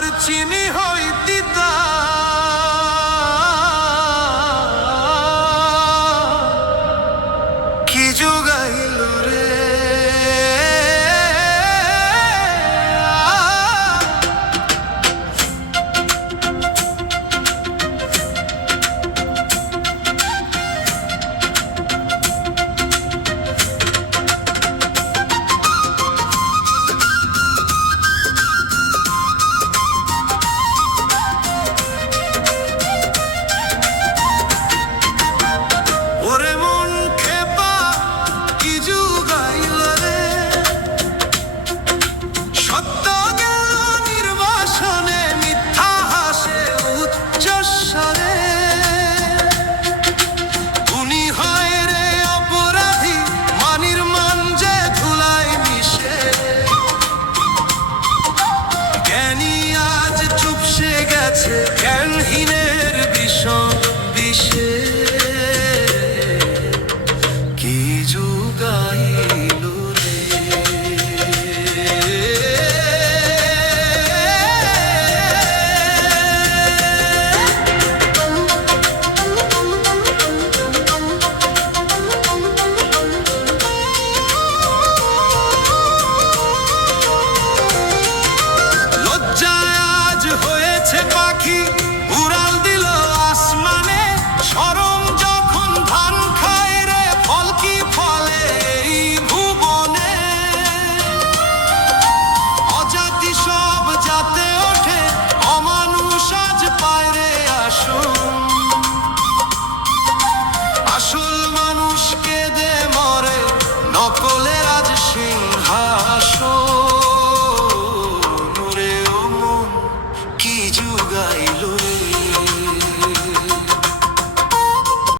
আর চিনি হই তিতা। কি যুগাইল রে জ্ঞানহীনের বিষম বিষে কি যুগাইল রে। লজ্জায় আজ হয়েছে পাখি, উড়াল দিল আসমানে। শরম যখন ধান খায় রে, ফল কি ফলে এই ভুবনে। অজাতি সব জাতে ওঠে, অমানুষ আজ পায় রে আসন। আসল মানুষ কেঁদে মরে, নকলের আজ সিংহাসন। রে ও মন কি যুগাইল